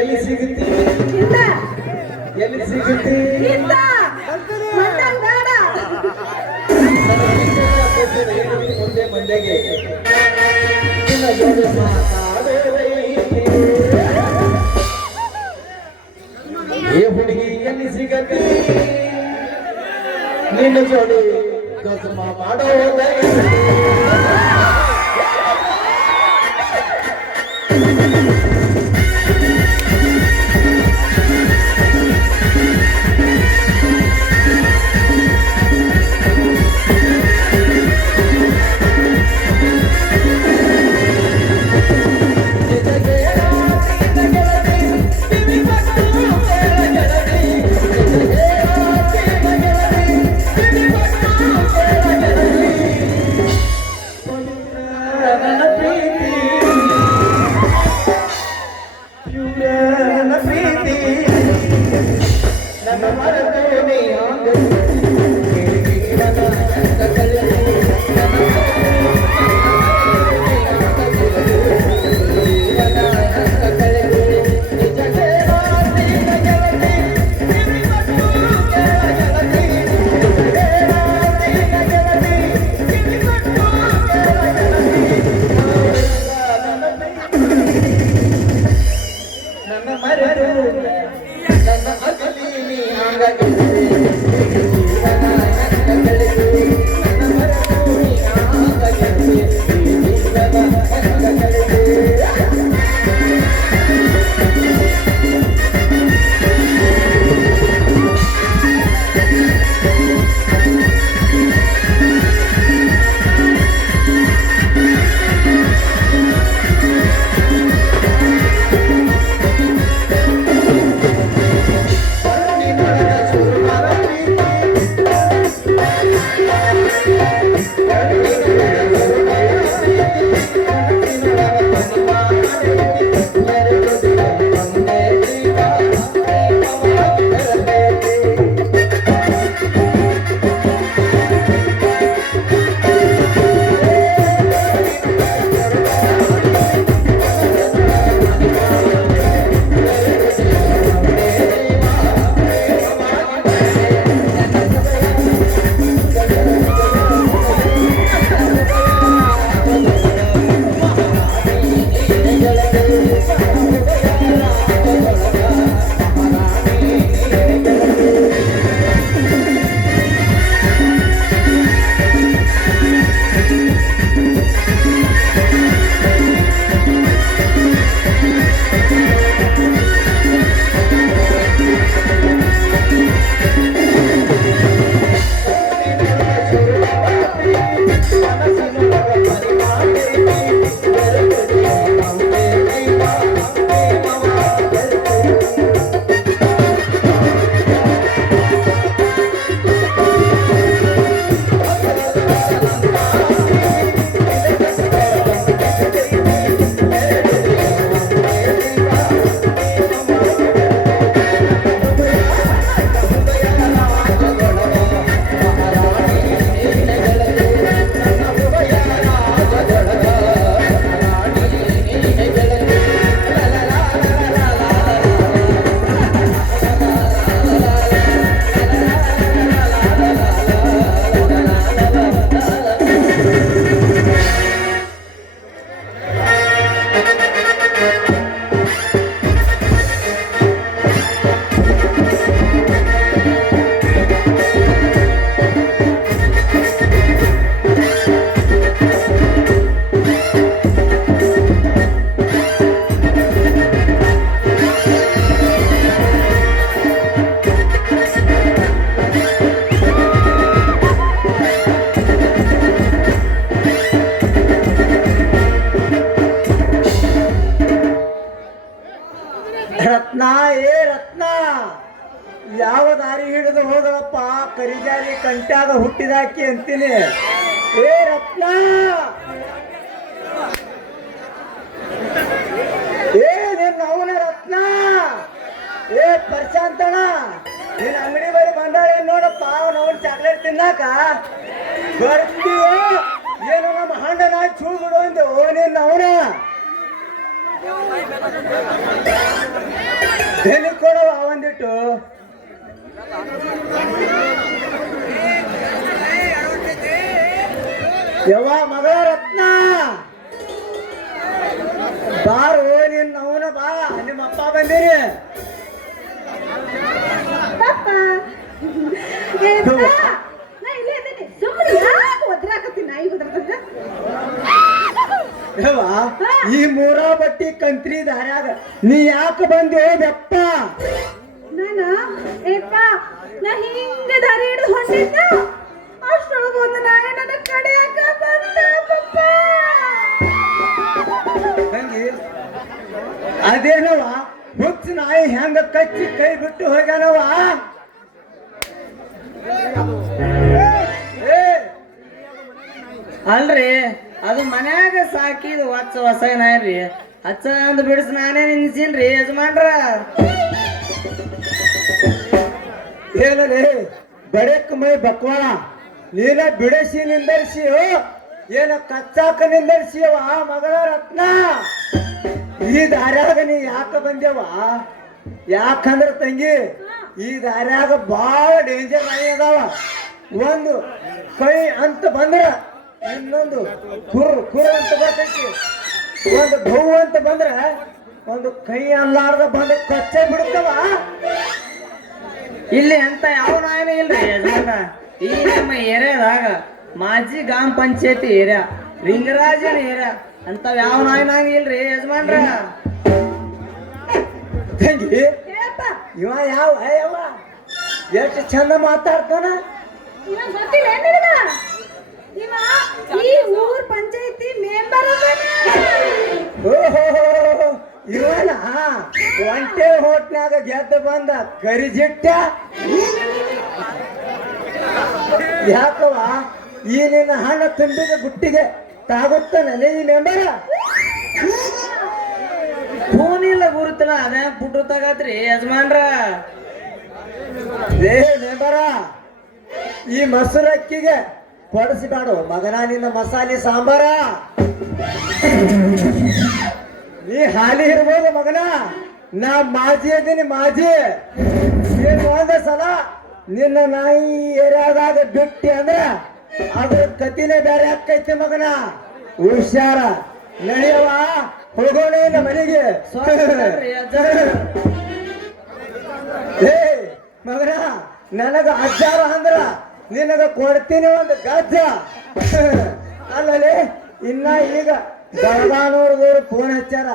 ಎಲ್ಲಿ ಸಿಗುತ್ತೆ? ಎಲ್ಲಿ ಸಿಗುತ್ತೆ? ಮುಂದೆ ಮಂದೆಗೆ. ಏ ಹುಡುಗಿ ಎಲ್ಲಿ ಸಿಗತ್ತೆ ನಿನ್ನ ಜೋಡಿ ಕಸಮ ಮಾಡೋದೈತೆ. Yeah. ಅಂತೀನಿ ಏ ರತ್ನ! ಏ ನಿನ್ನ ಅವನ ರತ್ನ! ಏ ಪ್ರಶಾಂತಣ ನಿನ್ನ ಅಂಗಡಿ ಬಳಿ ಬಂದಾಳೆ ನೋಡಪ್ಪ, ಅವನ ಚಾಕ್ಲೇಟ್ ತಿನ್ನಾಕ. ಬರ್ತೀಯೋ? ಏನೋ ನಮ್ಮ ಹಣ್ಣನ ಚೂ ಬಿಡು ಓ ನಿನ್ನ ಅವನ. ಕೊಡವ ಒಂದಿಟ್ಟು ಯವ್ವ ಮಗ ರತ್ನ ಬಾರು ನಿನ್ನ ಅವನ ಬಾ ನಿಮ್ಮ ಅಪ್ಪ ಬಂದಿರಿ. ಈ ಮೂರ ಬಟ್ಟಿ ಕಂತ್ರಿ ದಾರ್ಯಾಗ ನೀ ಯಾಕೆ ಬಂದೆ ಬೆಪ್ಪ ನಾನ? ಏಪ್ಪ ನಾ ಹಿಂಗ ದಾರಿ ಹಿಡಿದು ಹೊಂಟಿದ್ದ ಅಷ್ಟೊಳಗೆ ಒಂದು ನಾಯಿ ನನ್ನ ಕಡೆಯಾಕ ಬಂತ ಪಪ್ಪ ತಂಗಿ ಅದೇನವ ಹುಚ್ಚ ನಾಯಿ ಹೆಂಗ ಕಚ್ಚಿ ಕೈ ಬಿಟ್ಟು ಹೋಗ್ಯಾನವ ಅಲ್ರಿ ಅದು ಮನ್ಯಾಗ ಸಾಕಿದ ಹೊಚ್ಚ ಹೊಸ ನಾಯ್ರಿ ಹಚ್ಚ ಅಂದ್ ಬಿಡಿಸ್ ನಾನೇ ನಿನ್ಸಿನ್ರಿ ಯಜಮಾನ್ರ. ಏನಲೇ ಬಡಕ್ ಮೈ ಬಕ್ವಾಳ. ನೀನ ಬಿಡಿಸಿ ನಿಂದರ್ಸಿ ಏನ ಕಚ್ಚಾಕ ನಿಂದರ್ಸಿಯವ ಮಗಳ ರತ್ನ? ಈ ದಾರ್ಯಾಗ ನೀ ಯಾಕ ಬಂದೇವ? ಯಾಕಂದ್ರ ತಂಗಿ, ಈ ದಾರ್ಯಾಗ ಬಾಳ ಡೇಂಜರ್ ನಾಯಿ ಅದಾವ. ಒಂದು ಕೈ ಅಂತ ಬಂದ್ರ ಇನ್ನೊಂದು ಕುರ್ ಕುರ್ ಅಂತ ಬರ್ತೈತಿ. ಒಂದು ಭೂ ಅಂತ ಬಂದ್ರ ಒಂದು ಕೈ ಅಲ್ಲಾರ್ದ ಬಂದು ಕಚ್ಚೆ ಬಿಡ್ತವ. ಇಲ್ಲಿ ಅಂತ ಯಾವ ನಾಯನ ಇಲ್ರಿ ಈ ನಮ್ಮ ಏರಿಯಾದಾಗ ಮಾಜಿ ಗ್ರಾಮ ಪಂಚಾಯತಿ ಏರಿಯಾ ಲಿಂಗರಾಜನ ಏರಿಯಾ ಅಂತಾವ್ ಯಾವ ನಾಯಿನಾಗ ಇಲ್ರಿ ಯಜಮಾನ್ರ? ತಂಗಿ ಹೇಳಪ್ಪ ಇವ ಯಾವ ಅಯ್ಯವ್ವ? ಎಷ್ಟು ಚಂದ ಮಾತಾಡ್ತಾನ? ಇವ ಗೊತ್ತಿಲ್ಲ ಏನ್ ನಿನಗ? ಇವ ಈ ಊರ್ ಪಂಚಾಯತಿ ಮೆಂಬರ್ ಓಹೋ ಇವನ ಒಂಟೆ ಹೋಟ್ನಾಗ ಗೆದ್ದು ಬಂದ ಕರಿಜಿಟ್ಟ ಯಾಕವ ಈ ನಿನ್ನ ಹಣ ತುಂಬಿದ ಗುಟ್ಟಿಗೆ ತಾಗುತ್ತ ಮೆಂಬರ? ಫೋನ್ ಇಲ್ಲ ಗುರುತಿಲ್ಲ ಅದೇ ಪುಟ್ರು ತಗತ್ರಿ, ಯಜಮಾನ್ರ. ಏ, ಮೆಂಬರ, ಈ ಮೊಸರು ಅಕ್ಕಿಗೆ ಕೊಡಿಸಿಬೇಡು ಮಗನ ನಿನ್ನ ಮಸಾಲೆ ಸಾಂಬಾರ. ನೀ ಹಾಲಿ ಇರ್ಬೋದು ಮಗನ, ನಾ ಮಾಜಿ. ಅದೀನಿ ಮಾಜಿ ಒಂದ ಸಲ ನಿನ್ನ ನಾಯಿ ಏರಿಯಾದಾಗ ಬಿಟ್ಟಿ ಅಂದ್ರೆ ಅದ್ರ ಕತಿನೇ ಬೇರೆ ಆಕೈತಿ ಮಗನ. ಹುಷಾರ. ನಡೆಯವ ಹುಡುಗೋಣ ಇಲ್ಲ ಮನೆಗೆ. ಏ, ಮಗನ, ನನಗ ಅಜ್ಜಾರ ಅಂದ್ರ ನಿನಗ ಕೊಡ್ತೀನಿ ಒಂದು ಗಜ್ಜ. ಅಲ್ಲಲ್ಲಿ ಇನ್ನ ಈಗ ಬೆಳಗಾನವ್ರದವ್ರು ಫೋನ್ ಹಚ್ಚಾರ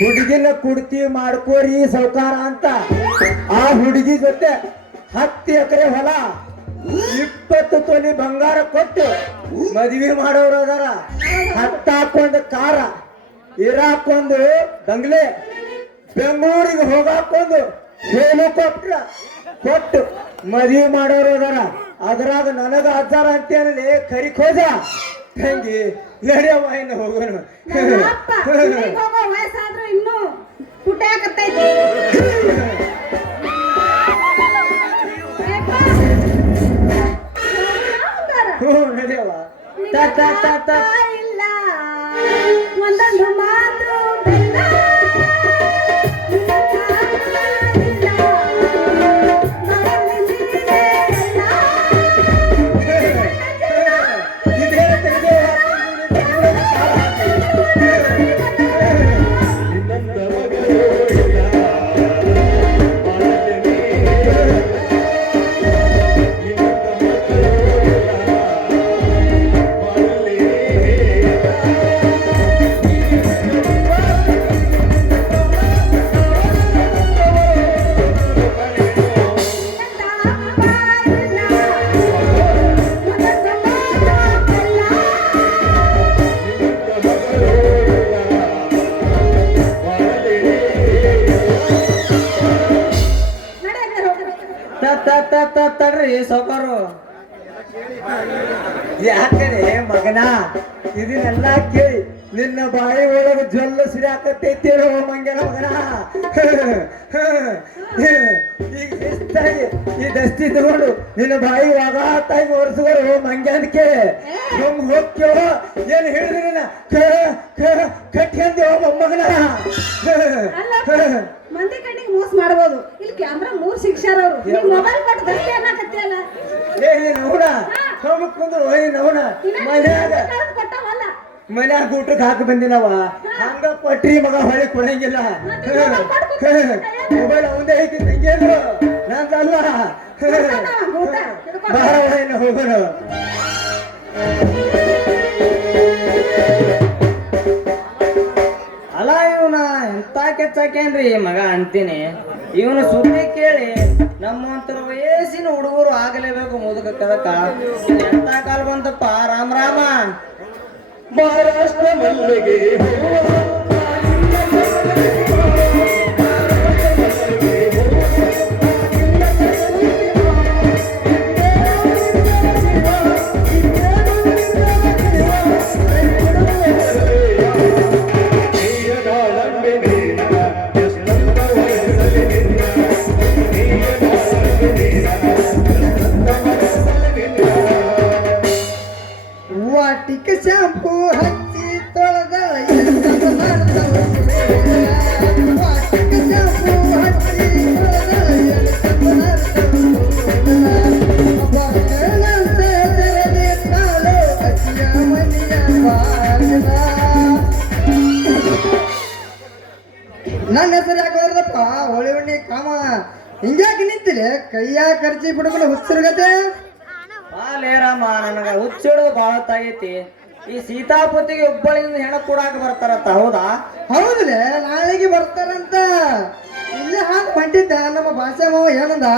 ಹುಡುಗಿನ ಕುಡ್ತಿ ಮಾಡ್ಕೋರಿ ಸೌಕಾರ ಅಂತ. ಆ ಹುಡುಗಿ ಜೊತೆ ಹತ್ತು ಎಕರೆ ಹೊಲ, ಇಪ್ಪತ್ತು ತೊಲಿ ಬಂಗಾರ ಕೊಟ್ಟು ಮದ್ವಿ ಮಾಡೋರು ಅದಾರ. ಹತ್ತಾಕೊಂದು ಕಾರ ಇರಾಕೊಂದು ಬಂಗ್ಲೆ ಬೆಂಗಳೂರಿಗೆ ಹೋಗಾಕೊಂದು ಹೆಲಿಕಾಪ್ಟರ್ ಕೊಟ್ಟು ಮದುವೆ ಮಾಡೋರು ಅದಾರ. ಅದ್ರಾಗ ನನಗ ಅಜ್ಜಾರ ಅಂತೇನಲ್ಲಿ ಕರಿ ಖೋಜ ತಂಗಿ ನಡೆಯವ್ವ ಇನ್ನು ಹೋಗೋಣ ಹೋಗೋ ಒಂದೊಂದು ಮಾತು ಇದನ್ನೆಲ್ಲ ಕೇಳಿ ನಿನ್ನ ಬಾಯಿ ಒಳಗ ಜೊಲ್ಲ ಸಿಡಾಕತ್ತೈತೇನೋ ಮಂಗನ ಮಗನ. ಈಗ ಶಿಸ್ತಾಗಿ ಈ ದಸ್ತಿ ತಗೊಂಡು ನಿನ್ನ ಬಾಯಿ ವಾಗಾತಾಗಿ ಒರೆಸುವರು ಮಂಗ್ಯಾನಕ್ಕೆ ನಮ್ ಹೋಗ್ತೇವ ಏನ್ ಹೇಳಿದ್ರಿ ನಿನ್ನ? ಕಟ್ಟಿ ಮೊಮ್ಮಗನ. ಮಂದಿ ಕಣ್ಣಿಗೆ ಮೋಸ ಮಾಡ್ಬೋದು. ಇಲ್ಲಿ ಕ್ಯಾಮ್ರಾ ಮೂರ್ ಶಿಕ್ಷಾರ ಅವರು ಮೊಬೈಲ್ ಕೊಟ್ಟು ದಸ್ತಿ ಅನ್ನಕತ್ತಿಯಲ್ಲ? ಏ ನವಣ ಹೋಗ್ ಕುಂದ್ರು ಓಯ್ ನವನ ಮನ್ಯಾಗ ಮನ್ಯಾಗ ಊಟಕ್ಕೆ ಹಾಕಿ ಬಂದಿನವ. ಹಂಗ ಪಟ್ರಿ ಮಗ ಹೊಳಿ ಕೊಡಂಗಿಲ್ಲ. ಮೊಬೈಲ್ ಅವಂದೇ ಐತಿ ತಂಗೇನು ನಂದಲ್ಲ ಬಹಳ ಹೋಗೋಣ. ಎಂತ ಕೆತ್ತಾಕೇನ್ರಿ ಮಗ ಅಂತೀನಿ. ಇವನು ಸುದ್ದಿ ಕೇಳಿ ನಮ್ಮಂತರ ವಯಸ್ಸಿನ ಹುಡುಗರು ಆಗಲೇಬೇಕು ಮುದುಕ ಕದಕ ಎಂತ ಕಾಲ ಬಂತಪ್ಪ? ರಾಮ ರಾಮ. ಮಹಾರಾಷ್ಟ್ರ ಮಲ್ಲಿಗೆ ವಾಟಿಕ ನನ್ನ ಹೆಸರು ಯಾಕೆ ಹೋದ್ರಪ್ಪ ಹೊಳಿ ಉಣ್ಣಿ ಕಾಮ. ಹಿಂಗ್ಯಾಕೆ ನಿಂತಿಲ್ಲ ಕೈಯ ಖರ್ಚಿ ಬಿಡ್ಕೊಂಡು ಹುಚ್ಚರ್ಗತೆ? ಬಾಲೇ ರಾಮ ನನಗ ಹುಚ್ಚಿಡೋದು ಬಾಳ ತಾಗೈತಿ. ಈ ಸೀತಾಪತಿಗೆ ಹುಬ್ಬಳ್ಳಿಯಿಂದ ಹೆಣ ಕೂಡಾಕ ಬರ್ತಾರತ್ತ ಹೌದಾ? ಹೌದ್ರಿ ನಾಳೆಗೆ ಬರ್ತಾರಂತ. ಇಲ್ಲೇ ಹಾಕ್ ಹೊಂಟಿದ್ದ ನಮ್ಮ ಭಾಷೆ ಮಾವ ಏನಂದ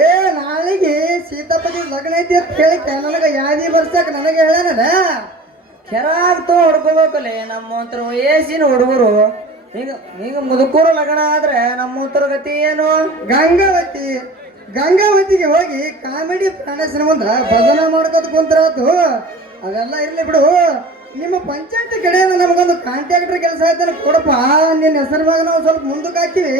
ಏ ನಾಳೆಗೆ ಸೀತಾಪತಿ ಲಗ್ನ ಐತಿ ಅಂತ ಹೇಳಿಕ ನನಗ ಯಾದಿ ಬರ್ಸಕ್ ನನಗೆ ಹೇಳನದ ಕೆರಾಗ್ತೋ ಹೊಡ್ಕೋಬೇಕಲ್ಲೇ ನಮ್ಮಂತ್ರ ವಯಸ್ಸಿನ ಹುಡುಗರು. ಈಗ ಈಗ ಮುದುಕೂರು ಲಗ್ನ ಆದ್ರೆ ನಮ್ಮ ಗತಿ ಏನು? ಗಂಗಾವತಿ. ಗಂಗಾವತಿಗೆ ಹೋಗಿ ಕಾಮಿಡಿ ಪ್ರಾಣೇಶನ ಮುಂದ ಭಜನ ಮಾಡ್ಕೋತ ಕುಂತರಾತು. ಅದೆಲ್ಲ ಇರ್ಲಿ ಬಿಡು. ನಿಮ್ಮ ಪಂಚಾಯತ್ ಕಡೆಯಿಂದ ನಮಗೊಂದು ಕಾಂಟ್ರಾಕ್ಟರ್ ಕೆಲಸ ಆಯ್ತಾನೆ ಕೊಡಪ್ಪ. ನಿನ್ನ ಹೆಸರು ಮಗ ನಾವು ಸ್ವಲ್ಪ ಮುಂದಕ್ಕೆ ಹಾಕಿವಿ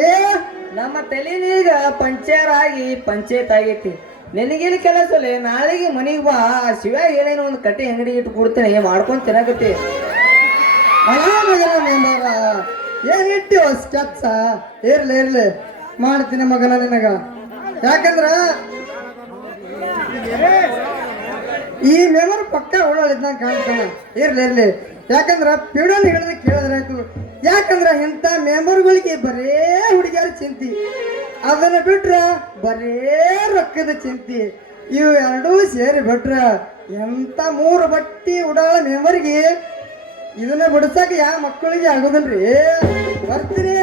ನಮ್ಮ ತಲೆನೀಗ ಪಂಚಾಯರ್ ಆಗಿ ಪಂಚಾಯತ್ ಆಗೈತಿ. ನಿನಗೇನು ಕೆಲಸಲೆ ನಾಳೆಗೆ ಮನೆಗೆ ಬಾ. ಶಿವ ಏನೇನು ಒಂದು ಕಟ್ಟಿ ಅಂಗಡಿ ಇಟ್ಟು ಕೊಡ್ತೇನೆ. ಮಾಡ್ಕೊಂಡು ತಿನ್ನಕತ್ತಿ. ಮೆಂಬರ. ಏನ್ ಇಟ್ಟಿವ ಸ್ಕೆಚ್ ಇರ್ಲಿ ಇರ್ಲಿ. ಮಾಡ್ತೀನಿ ಮಗನ ನಿನಗ. ಯಾಕಂದ್ರ ಈ ಮೆಮರ್ ಪಕ್ಕ ಓಡಾಡಿದ್ನ ಕಾಣ್ತಾನ ಇರ್ಲಿ ಇರ್ಲಿ. ಯಾಕಂದ್ರ ಪಿಡೋನ್ ಹಿಡಿದು ಕೇಳಿದ್ರೆ ಆಯ್ತು. ಯಾಕಂದ್ರ ಇಂಥ ಮೆಂಬರ್ಗಳಿಗೆ ಬರೇ ಹುಡುಗಿಯರ ಚಿಂತಿ. ಅದನ್ನ ಬಿಟ್ರ ಬರೇ ರೊಕ್ಕದ ಚಿಂತಿ. ಇವು ಎರಡೂ ಸೇರಿ ಬಿಟ್ರ ಎಂತ ಮೂರು ಬಟ್ಟಿ ಉಡಾಳ ಮೆಂಬರ್ಗೆ ಇದನ್ನ ಬಿಡ್ಸಕ್ ಯಾವ ಮಕ್ಕಳಿಗೆ ಆಗೋದಲ್ರಿ ಬರ್ತೀರಿ?